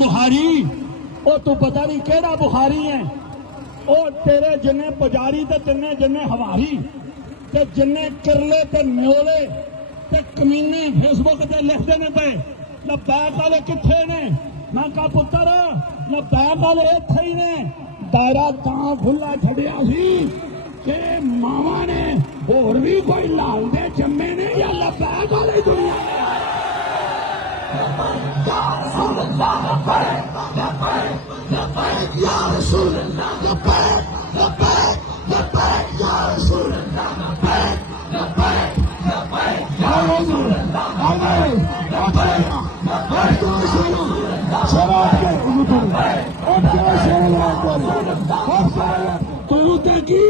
बुहारी ओ तू पता नहीं केड़ा बुहारी है ओ तेरे जिन्ने पुजारी ते तिन्ने जिन्ने हवारी ते जिन्ने किरले ते न्योले ते कमीने फेसबुक ते लिखते ने पे लबैक वाले किथे ने। मैं कहा पुत्र लबैक वाले इत्थे ही ने। दायरा तां खुला छड़िया सी कि मावा ने होर भी कोई लाल दे जम्मे ने या लबैक वाले दुनिया ने। तू तकी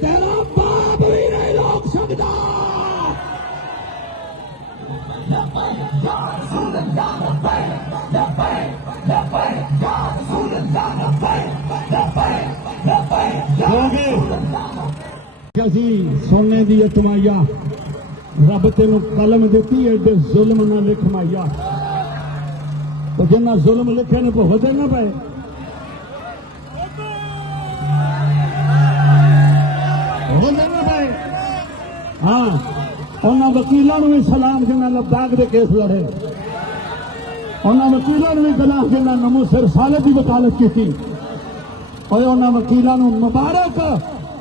तेरा बाप भी नहीं रोक सकता। सोने दी कमाइया रब तेन कलम दी एडे जुल्म ना लिख माइया तो जिन्ना जुल्म लिखे ने भुगतने ना पे। हाँ उन्होंने वकीलों भी सलाम जिन्हें लद्दाख के केस लड़े। उन्होंने वकीलों भी गलाम जिन्हें नमूसर साले की वकालत की और उन्होंने वकीलों मुबारक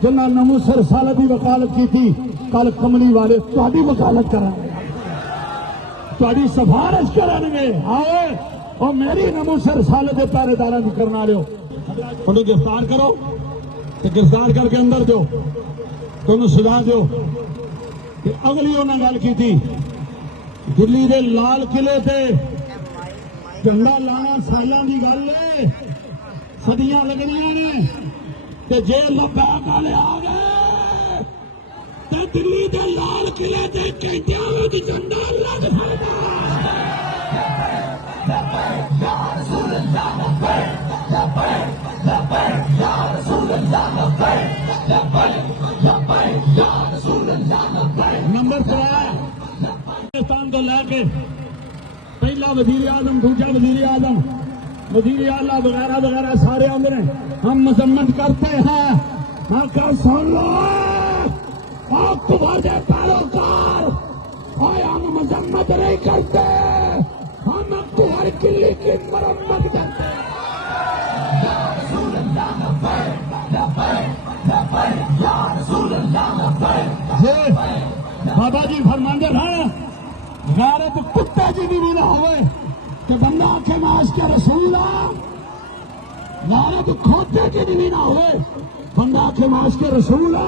जिन्हें नमूसर साले की वकालत की। कल कमली वाले थोड़ी वकालत करेंगे थोड़ी सिफारिश करेंगे। आओ और मेरी नमूसर साले के पहरेदारों की करना लो उन्हें गिरफ्तार करो तो गिरफ्तार करके अंदर दो तो उन्हें सजा दो। अगली उन्हें गल की थी दिल्ली के लाल किले से झंडा लाना सालों की गल है सदियां लगनिया ने ते जे लबैक वाले आ गए तो दिल्ली के लाल किले से घंटिया में झंडा लग सकता। नंबर 3 पाकिस्तान को लेके पहला वजीर आजम दूसरा वजीर आजम वजीर आला वगैरह वगैरह सारे आंदे ने हम मजम्मत करते हैं। हाँ क्या सुन लो तुम्हारे पैरोकार और हम मजम्मत नहीं करते हम तुम्हारी किले की मरम्मत करते हैं। बाबा जी फरमाते हैं गैरत कुत्ते की भी ना हो कि बंदा आखे माश के रसूला। गैरत खोते की भी ना हो बंदा आखे माश के रसूला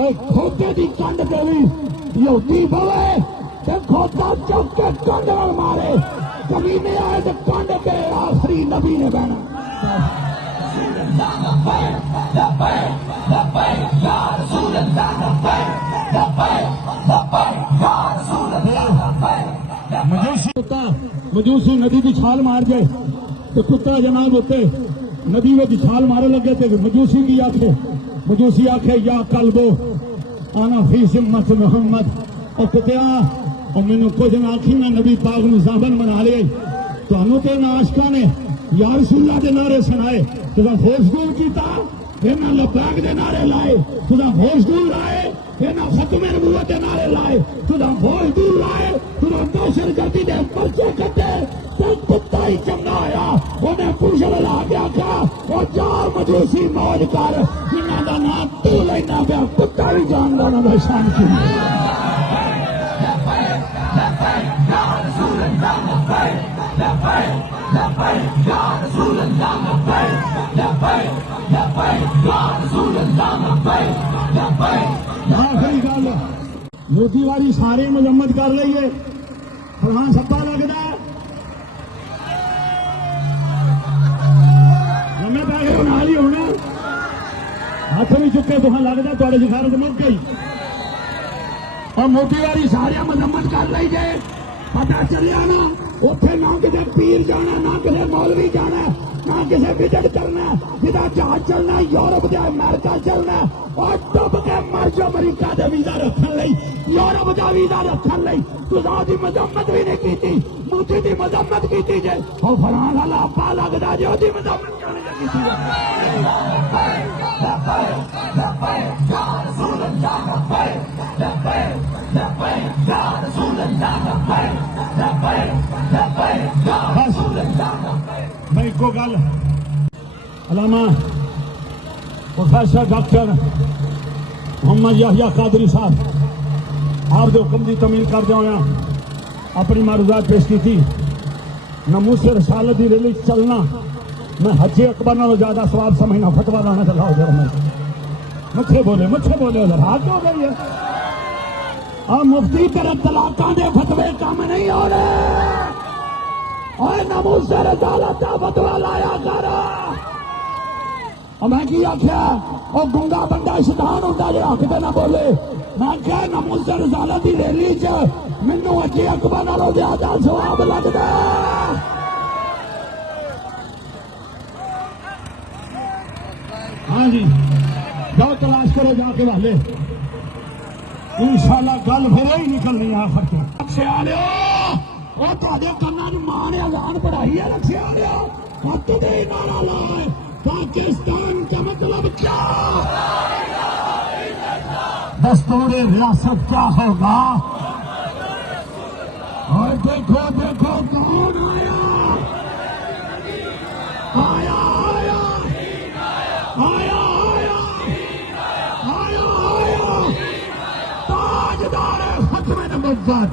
और खोते की कंड पे भी यहूदी बवे ते खोता चौक के कंड में मारे कभी नहीं आए तो कंड पे आखिरी नबी ने बहना। मजूसी नदी की छाल मार जाए तो कुत्ता जनाब होते नदी में छाल मारे लगे थे मजूसी की आखे मजूसी आखे या कल्बो आना फी सिम्मत मोहम्मद और कुत्तिया और मैनू कुछ ना आखी मैं नबी पाक नूं साबन बना लिया तुहानू तो नाशका ने या रसूलुल्लाह के नारे सुनाए तुसा होशगुल किया फिर ना लबैक के नारे लाए तुसा होशगुल लाए फिर ना खत्मे नबूवत के नारे लाए तुसा होशगुल लाए तुसा दहशतगर्दी के पर्चे कटे तो कुत्ता ही चंगा आया उन्हें पुलिस ला के आख्या वो चार मजूसी मौज कर जिन्हों का नाम तू लेना पिया कुत्ता भी जानदा ना पहचान की। आखिरी गल मोदी वाली सारे मजम्मत कर लीए फरमान सप्पा लगता मैं पैसे बना ली होना हाथ भी चुके तुम लगता थोड़े सिखारे तो मुक गई और मोदी वाली सारे मजम्मत कर लीजिए पता चलिया ना उथे ना किसी पीर जाना ना किसी मौलवी जाना ना किसी विजिट करना जिदा जहाज चलना यूरोप या अमेरिका चलना और डुब के मर आज अमरीका का वीजा रखने लई, यूरोप का वीजा रखने लई तुसां दी मजम्मत भी नहीं की, दूजी की मजम्मत की जे और फलां वाला आपा लगदा जे ओदी मजम्मत क्यों नहीं की। मैं को गल अलामा प्रोफेसर डॉक्टर मोहम्मद याहिया कादरी साहब आप जो हुक्म की तमील करदे होया अपनी मारूदात पेश की थी। नमूसे रसालत की रैली चलना मैं हज अकबर नालों ज्यादा सवाब समझना। फतवा लाना तो लाओ जरा मैं मुझे बोले उधर हाथ हो गई है। और मुफ्ती तेरे तलाका दे फतवे काम नहीं हो रहे और नमूसे रसालत का फतवा लाया कर। मैं की आख्या और गुंगा बंदा शैतान होता जो हक ते ना बोले। मैं क्या नमूसे रसालत की रैली च मैनू हज अकबर नालों ज्यादा सवाब लगदा। हाँ जी जाओ तलाश करो जाके वाले इंशाल्लाह गल फिर ही निकलनी आखिर के। रखिया वो तुहाडे कन्नां च मां ने अजान पढ़ाई है। रखिया हत्थ ते नारा लाए पाकिस्तान का मतलब क्या, दस्तूर रियासत क्या होगा। और देखो कौन आया आया आया आया आया आया ताजदार खत्म नबुव्वत।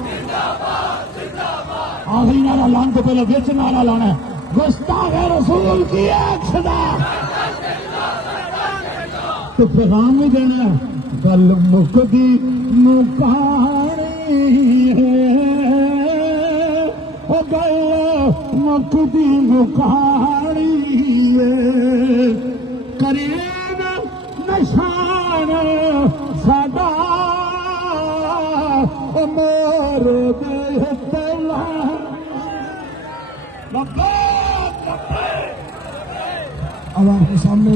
आखिरी नारा लाने तो पहले विच नारा लाना है गुस्ताखे रसूल की एक सदा तो पैगाम भी देना है। गल मुकदी मुकानी है ओ गल मुकदी मुकानी है करे नशान सदा मोर दे तला अब आपके सामने